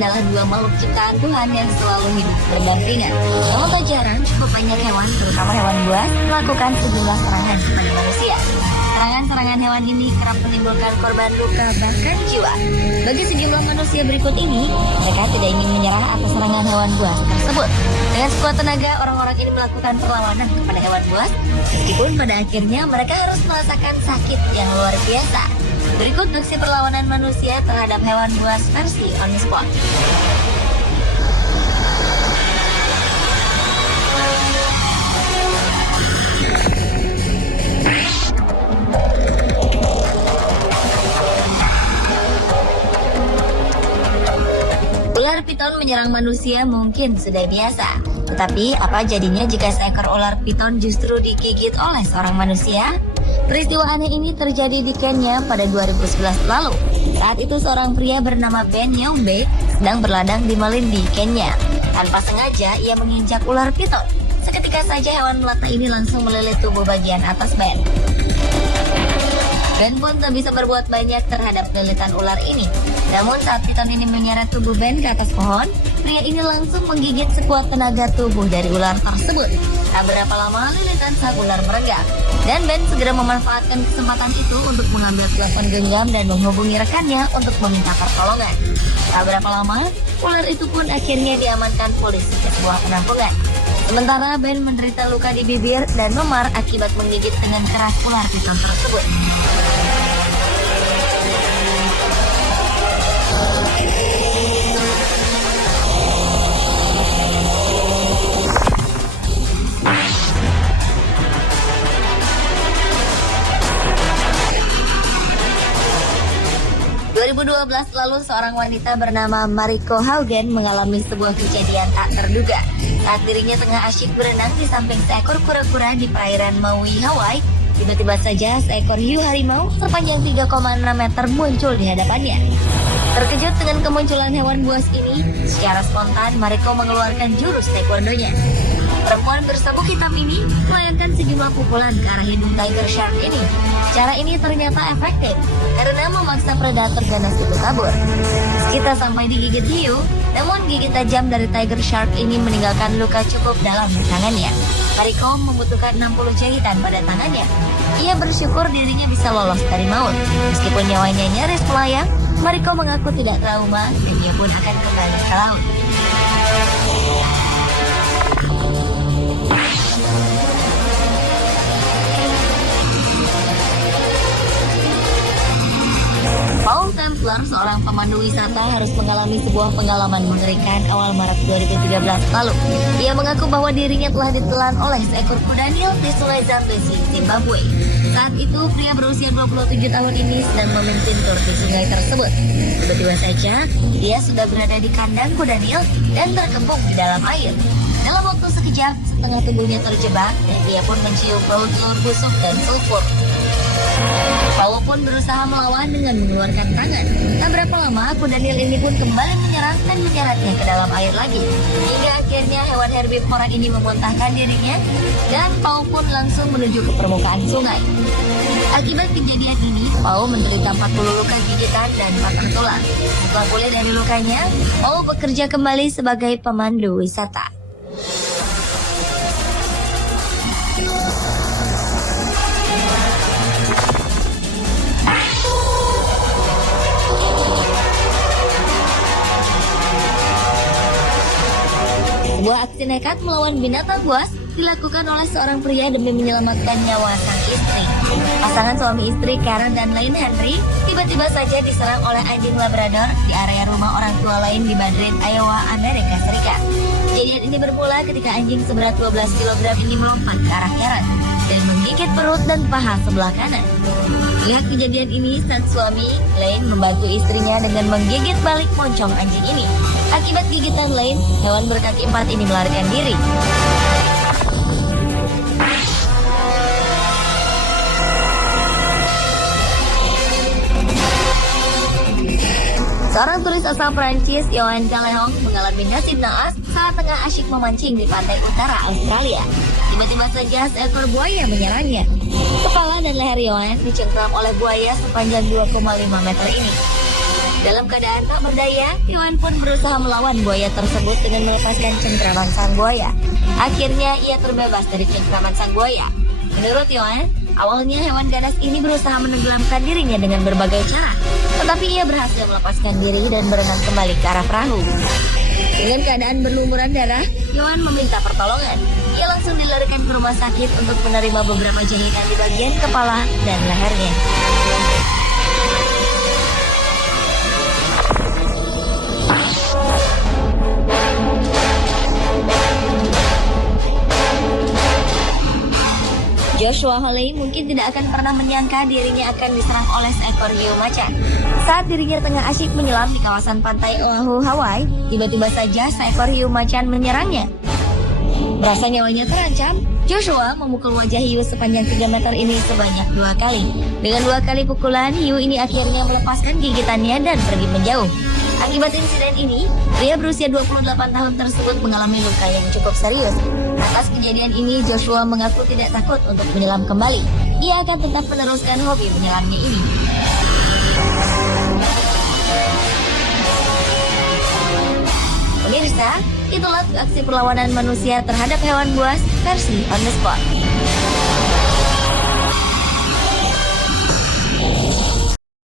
adalah dua makhluk ciptaan Tuhan yang selalu hidup berdampingan. Namun tak jarang cukup banyak hewan, terutama hewan buas, melakukan sejumlah serangan kepada manusia. Serangan-serangan hewan ini kerap menimbulkan korban luka bahkan jiwa. Bagi sejumlah manusia berikut ini, mereka tidak ingin menyerah atas serangan hewan buas tersebut. Dengan sekuat tenaga, orang-orang ini melakukan perlawanan kepada hewan buas, meskipun pada akhirnya mereka harus merasakan sakit yang luar biasa. Berikut aksi perlawanan manusia terhadap hewan buas versi on the spot. Ular piton menyerang manusia mungkin sudah biasa. Tetapi apa jadinya jika seekor ular piton justru digigit oleh seorang manusia? Peristiwa aneh ini terjadi di Kenya pada 2011 lalu. Saat itu seorang pria bernama Ben Nyombe sedang berladang di Malindi, Kenya. Tanpa sengaja ia menginjak ular piton. Seketika saja hewan melata ini langsung melilit tubuh bagian atas Ben. Ben pun tak bisa berbuat banyak terhadap lilitan ular ini. Namun saat piton ini menyeret tubuh Ben ke atas pohon, pria ini langsung menggigit sekuat tenaga tubuh dari ular tersebut. Tak berapa lama lilitan sang ular meregang, dan Ben segera memanfaatkan kesempatan itu untuk mengambil telepon genggam dan menghubungi rekannya untuk meminta pertolongan. Tak berapa lama, ular itu pun akhirnya diamankan polisi ke sebuah penampungan. Sementara Ben menderita luka di bibir dan memar akibat menggigit dengan keras ular piton tersebut. Dua 2012 lalu seorang wanita bernama Mariko Haugen mengalami sebuah kejadian tak terduga. Saat dirinya tengah asyik berenang di samping seekor kura-kura di perairan Maui, Hawaii, tiba-tiba saja seekor hiu harimau sepanjang 3,6 meter muncul di hadapannya. Terkejut dengan kemunculan hewan buas ini, secara spontan Mariko mengeluarkan jurus taekwondonya. Perempuan bersabuk hitam ini melayangkan sejumlah pukulan ke arah hidung tiger shark ini. Cara ini ternyata efektif karena memaksa predator ganas itu kabur. Kita sampai digigit hiu, namun gigit tajam dari tiger shark ini meninggalkan luka cukup dalam di tangannya. Mariko membutuhkan 60 jahitan pada tangannya. Ia bersyukur dirinya bisa lolos dari maut. Meskipun nyawanya nyaris melayang, Mariko mengaku tidak trauma dan ia pun akan kembali ke laut. Paul Templar, seorang pemandu wisata, harus mengalami sebuah pengalaman mengerikan awal Maret 2013 lalu. Ia mengaku bahwa dirinya telah ditelan oleh seekor kuda Nil di Sungai Zambezi, Zimbabwe. Saat itu, pria berusia 27 tahun ini sedang memimpin tur di sungai tersebut. Tiba-tiba saja, dia sudah berada di kandang kuda Nil dan terkepung di dalam air. Dalam waktu sekejap, setengah tubuhnya terjebak dan dia pun mencium bau telur busuk dan sulfur. Paul pun berusaha melawan dengan mengeluarkan tangan. Tak berapa lama, kuda Nil ini pun kembali menyerang dan menyeretnya ke dalam air lagi. Hingga akhirnya hewan herbivora ini memuntahkan dirinya dan Paul pun langsung menuju ke permukaan sungai. Akibat kejadian ini, Paul menderita 40 luka gigitan dan patah tulang. Setelah pulih dari lukanya, Paul bekerja kembali sebagai pemandu wisata. Sebuah aksi nekat melawan binatang buas dilakukan oleh seorang pria demi menyelamatkan nyawa sang istri. Pasangan suami istri Karen dan Lane Henry tiba-tiba saja diserang oleh anjing Labrador di area rumah orang tua lain di Madrid, Iowa, Amerika Serikat. Kejadian ini bermula ketika anjing seberat 12 kg ini melompat ke arah Karen dan menggigit perut dan paha sebelah kanan. Lihat kejadian ini, sang suami Lane membantu istrinya dengan menggigit balik moncong anjing ini. Akibat gigitan Lane, hewan berkaki 4 ini melarikan diri. Seorang turis asal Prancis, Yohan Galehong, mengalami nasib naas saat tengah asyik memancing di pantai utara Australia. Tiba-tiba saja seekor buaya menyerangnya. Kepala dan leher Yohan dicengkram oleh buaya sepanjang 2,5 meter ini. Dalam keadaan tak berdaya, Yohan pun berusaha melawan buaya tersebut dengan melepaskan cengkraman sang buaya. Akhirnya ia terbebas dari cengkraman sang buaya. Menurut Yohan, awalnya hewan ganas ini berusaha menenggelamkan dirinya dengan berbagai cara, tetapi ia berhasil melepaskan diri dan berenang kembali ke arah perahu. Dengan keadaan berlumuran darah, Yohan meminta pertolongan. Ia langsung dilarikan ke rumah sakit untuk menerima beberapa jahitan di bagian kepala dan lehernya. Joshua Hawley mungkin tidak akan pernah menyangka dirinya akan diserang oleh seekor hiu macan. Saat dirinya tengah asyik menyelam di kawasan pantai Oahu, Hawaii, tiba-tiba saja seekor hiu macan menyerangnya. Merasa nyawanya terancam, Joshua memukul wajah hiu sepanjang 3 meter ini sebanyak 2 kali. Dengan 2 kali pukulan, hiu ini akhirnya melepaskan gigitannya dan pergi menjauh. Akibat insiden ini, pria berusia 28 tahun tersebut mengalami luka yang cukup serius. Atas kejadian ini, Joshua mengaku tidak takut untuk menyelam kembali. Ia akan tetap meneruskan hobi menyelamnya ini. Pemirsa, itulah aksi perlawanan manusia terhadap hewan buas versi On The Spot.